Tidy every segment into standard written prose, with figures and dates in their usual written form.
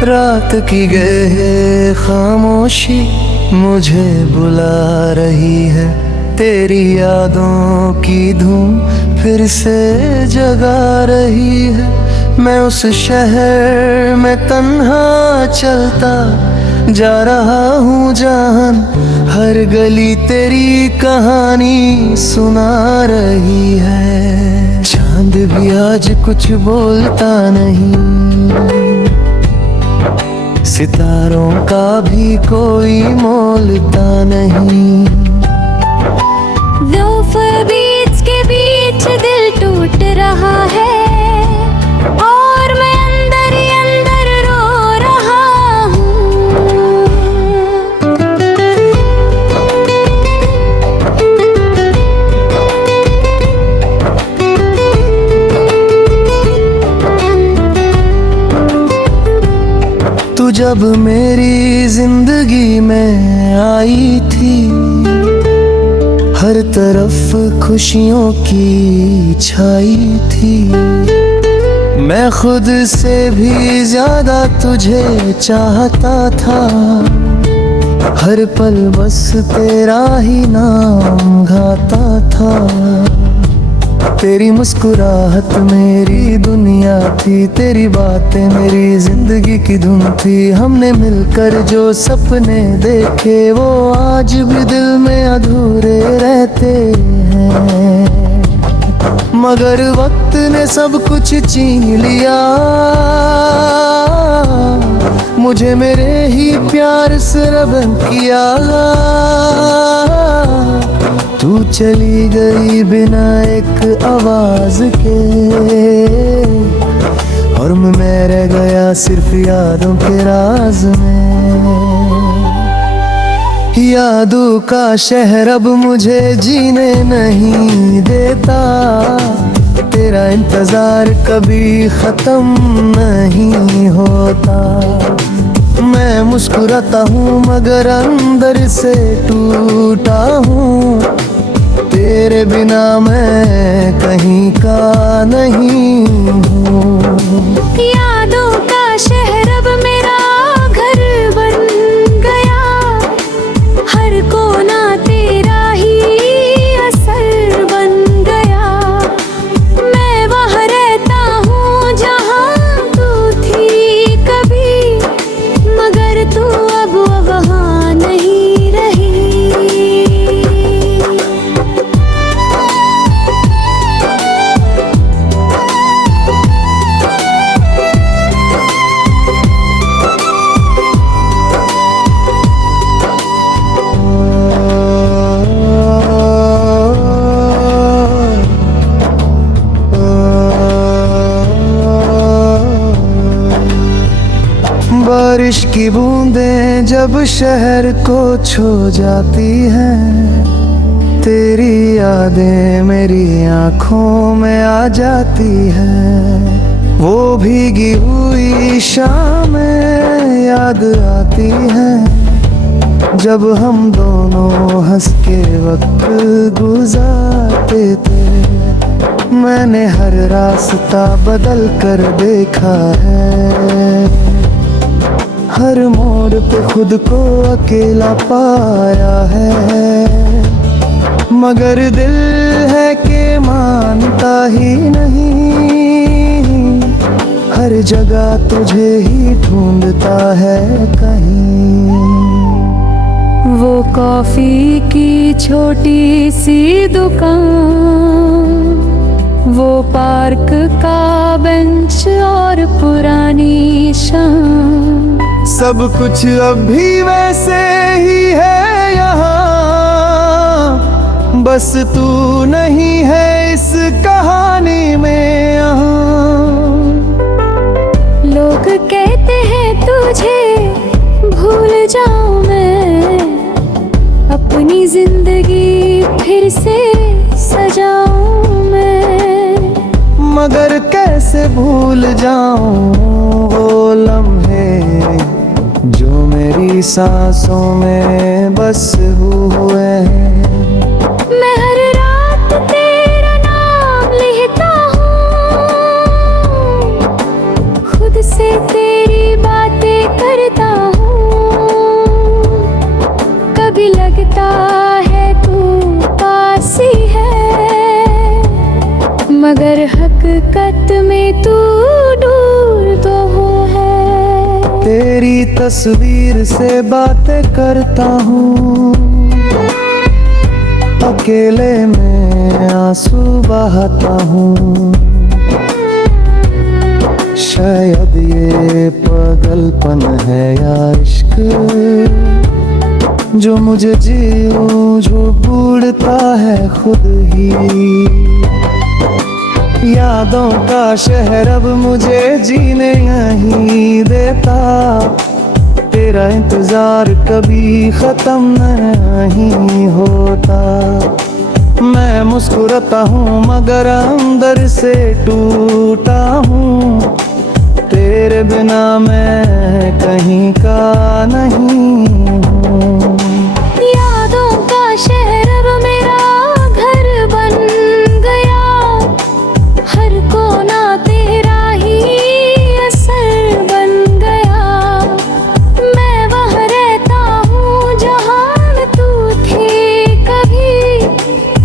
रात की गए खामोशी मुझे बुला रही है, तेरी यादों की धूम फिर से जगा रही है। मैं उस शहर में तन्हा चलता जा रहा हूँ जहां हर गली तेरी कहानी सुना रही है। चांद भी आज कुछ बोलता नहीं, सितारों का भी कोई मोलता नहीं। बीच के बीच दिल टूट रहा है और मैं अंदर ही अंदर रो रहा हूँ। तू जब मेरी जिंदगी में आई थी, हर तरफ खुशियों की छाई थी। मैं खुद से भी ज्यादा तुझे चाहता था, हर पल बस तेरा ही नाम गाता था। तेरी मुस्कुराहट मेरी दुनिया थी, तेरी बातें मेरी जिंदगी की धुन थी। हमने मिलकर जो सपने देखे वो आज भी दिल में अधूरे रहते हैं। मगर वक्त ने सब कुछ छीन लिया, मुझे मेरे ही प्यार से रबन किया। तू चली गई बिना एक आवाज के, और मैं रह गया सिर्फ यादों के राज में। यादों का शहर अब मुझे जीने नहीं देता, तेरा इंतजार कभी खत्म नहीं होता। मैं मुस्कुराता हूँ मगर अंदर से टूटा हूँ, तेरे बिना मैं कहीं का नहीं हूँ। यादों का शहर अब मेरा घर बन गया, हर कोना तेरा ही असर बन गया। मैं वहाँ रहता हूँ जहाँ तू थी कभी, मगर तू अब वहाँ नहीं रही। बारिश की बूंदें जब शहर को छू जाती हैं, तेरी यादें मेरी आंखों में आ जाती है। वो भीगी हुई शामें याद आती हैं, जब हम दोनों हंस के वक्त गुजारते थे। मैंने हर रास्ता बदल कर देखा है, हर मोड़ पे खुद को अकेला पाया है। मगर दिल है कि मानता ही नहीं, हर जगह तुझे ही ढूंढता है कहीं। वो कॉफी की छोटी सी दुकान, वो पार्क का बेंच और पुरानी शाम, सब कुछ अब भी वैसे ही है यहाँ। बस तू नहीं है इस कहानी में यहाँ। लोग कहते हैं तुझे भूल जाऊं मैं, अपनी जिंदगी फिर से सजाऊं मैं। मगर कैसे भूल जाऊं वो लम्हे जो मेरी सांसों में बस हुए हैं। मैं हर रात तेरा नाम लिखता हूँ, खुद से तेरी बातें मगर हकीकत में तू दूर तो है। तेरी तस्वीर से बातें करता हूँ, अकेले में आंसू बहाता हूँ। शायद ये पागलपन है या इश्क, जो मुझे जीऊं जो बूढ़ता है खुद ही। यादों का शहर अब मुझे जीने नहीं देता, तेरा इंतजार कभी खत्म नहीं होता। मैं मुस्कुराता हूँ मगर अंदर से टूटा हूँ, तेरे बिना मैं कहीं का नहीं हूँ। यादों का शहर अब मेरा घर बन गया, हर कोना तेरा ही असर बन गया। मैं वहाँ रहता हूँ जहाँ तू थी कभी,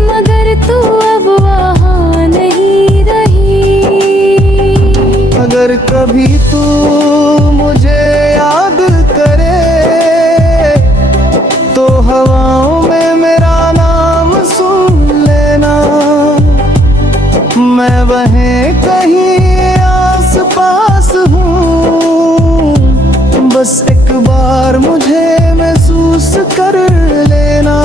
मगर तू अब वहाँ नहीं रही। अगर कभी तू मुझे याद करे तो हवाओं में मेरा नाम सुन लेना। मैं वहीं कहीं आस पास हूँ, बस एक बार मुझे महसूस कर लेना।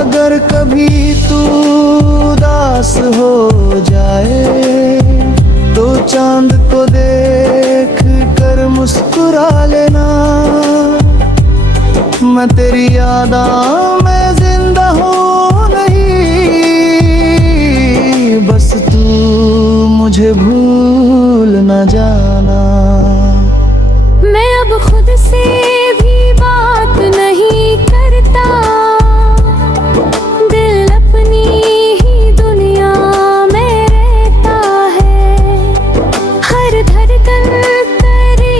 अगर कभी तू उदास हो जाए तो चांद को देख कर मुस्कुरा लेना। मैं तेरी यादों में जिंदा हूँ नहीं, बस तू मुझे भूल न जाना। मैं अब खुद से भी बात नहीं करता, दिल अपनी ही दुनिया में रहता है। हर धड़कन तेरी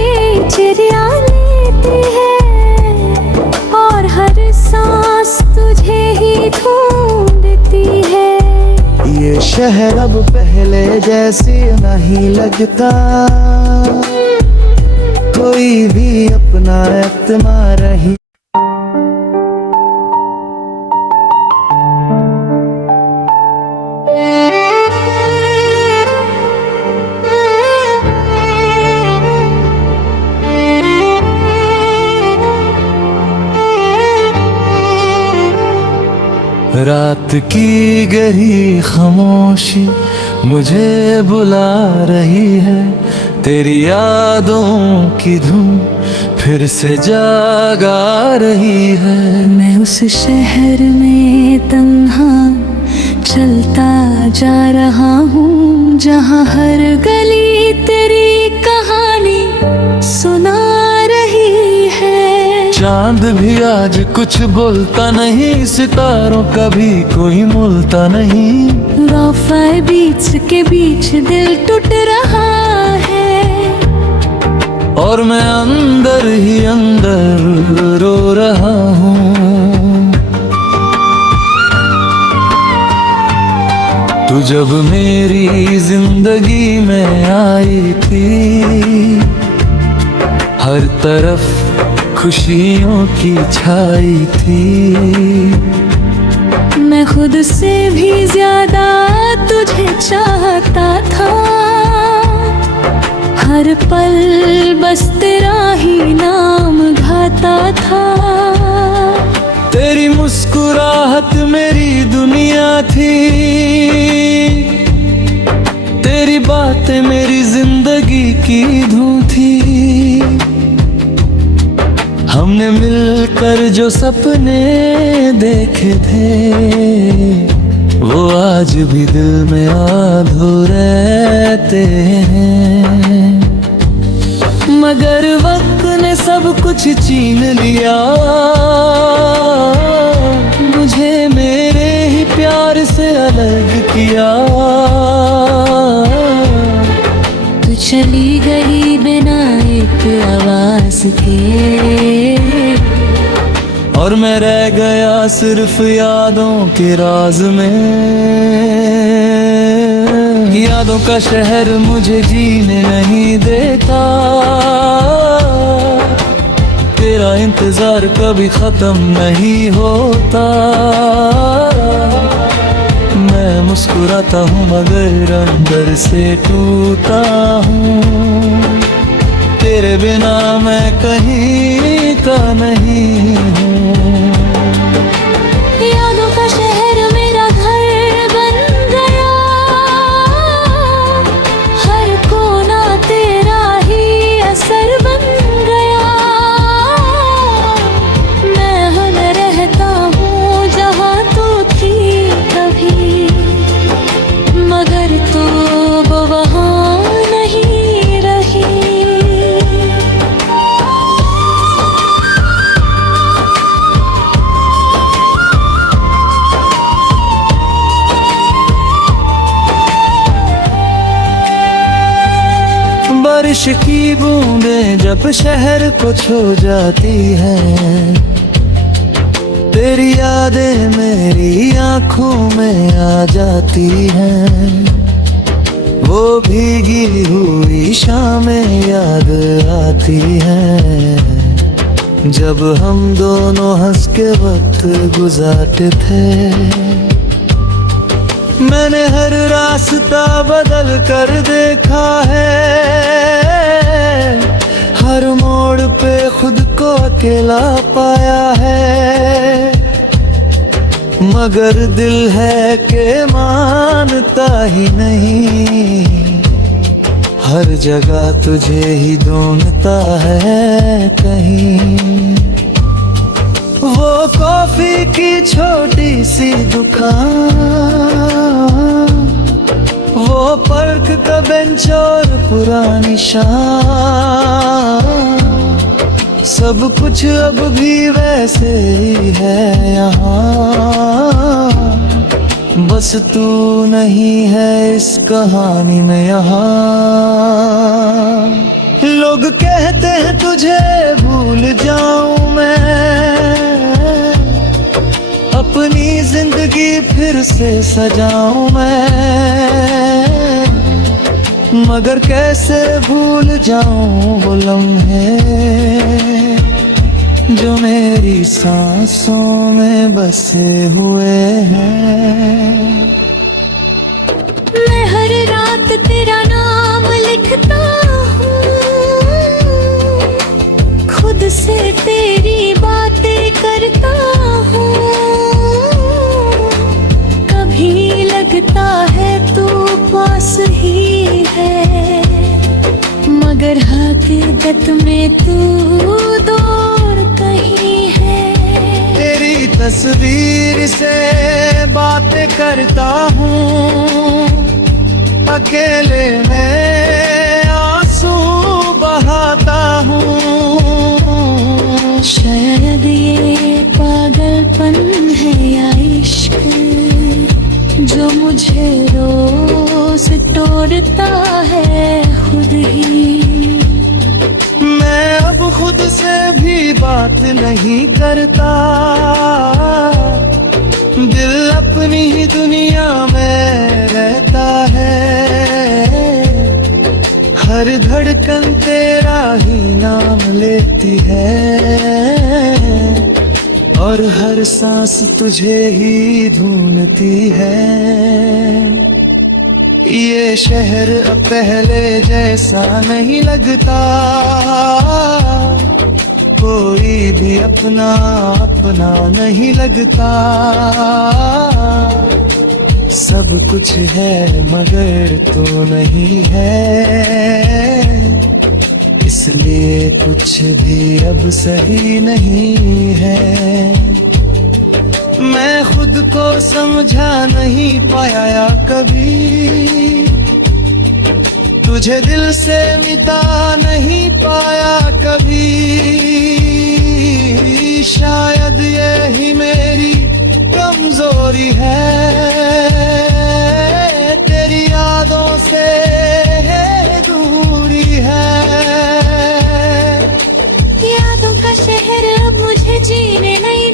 चिड़िया लेती है, और हर सांस तुझे ही ढूंढती है। ये शहर अब पहले जैसी नहीं लगता, कोई भी अपना एतमाद नहीं। रात की गहरी खामोशी मुझे बुला रही है, तेरी यादों की धूम फिर से जागा रही है। मैं उस शहर में तन्हा चलता जा रहा हूँ, जहाँ हर गली तेरी कहानी सुना रही है। चांद भी आज कुछ बोलता नहीं, सितारों का भी कोई मुलता नहीं। वफा बीच के बीच दिल टूट रहा है, और मैं अंदर ही अंदर रो रहा हूँ। तू जब मेरी जिंदगी में आई थी, हर तरफ खुशियों की छाई थी। मैं खुद से भी ज्यादा तुझे चाहता था, हर पल बस तेरा ही नाम गाता था। तेरी मुस्कुराहट मेरी दुनिया थी, तेरी बातें मेरी जिंदगी की धूम थी। हमने मिलकर जो सपने देखे थे, वो आज भी दिल में अधूरे रहते हैं। मगर वक्त ने सब कुछ छीन लिया, मुझे मेरे ही प्यार से अलग किया। तू चली गई बिना एक आवाज के, और मैं रह गया सिर्फ यादों के राज में। यादों का शहर मुझे जीने नहीं देता, तेरा इंतजार कभी खत्म नहीं होता। मैं मुस्कुराता हूँ मगर अंदर से टूटा हूँ, तेरे बिना मैं कहीं का नहीं हूँ। यादों का शहर मेरा घर बन गया, हर कोना तेरा ही असर बन गया। मैं हन रहता हूँ जहाँ तू थी कभी, मगर तू वो वहाँ नहीं रही। बारिश की बूंदें जब शहर को छू जाती हैं, तेरी यादें मेरी आंखों में आ जाती हैं। वो भीगी हुई शामें याद आती हैं, जब हम दोनों हंस के वक्त गुजारते थे। मैंने हर रास्ता बदल कर देखा है, हर मोड़ पे खुद को अकेला पाया है। मगर दिल है कि मानता ही नहीं, हर जगह तुझे ही ढूंढता है कहीं। वो कॉफी की छोटी सी दुकान, वो पार्क का बेंच और पुरानी शाम, सब कुछ अब भी वैसे ही है यहाँ। बस तू नहीं है इस कहानी में यहाँ। लोग कहते हैं तुझे भूल जाऊं मैं, अपनी जिंदगी फिर से सजाऊं मैं। मगर कैसे भूल जाऊं वो लम्हे जो मेरी सांसों में बसे हुए हैं। मैं हर रात तेरा नाम लिखता हूँ, खुद से तेरी बातें करता हूँ। कभी लगता है तू पास ही है, मगर हकीकत में तू दूर कहीं है। तेरी तस्वीर से बातें करता हूँ, अकेले में आंसू बहाता हूँ। शायद ये पागलपन है या इश्क, जो मुझे रोज तोड़ता है खुद ही। मैं अब खुद से भी बात नहीं करता, दिल अपनी ही दुनिया में रहता है। हर धड़कन तेरा ही नाम लेती है, और हर सांस तुझे ही ढूंढती है। ये शहर अब पहले जैसा नहीं लगता, कोई भी अपना अपना नहीं लगता। सब कुछ है मगर तू नहीं है, इसलिए कुछ भी अब सही नहीं है। मैं खुद को समझा नहीं पाया कभी, तुझे दिल से मिटा नहीं पाया कभी। शायद यही मेरी कमजोरी है, तेरी यादों से दूरी है। यादों का शहर अब मुझे जीने नहीं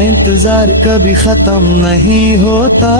इंतजार कभी खत्म नहीं होता।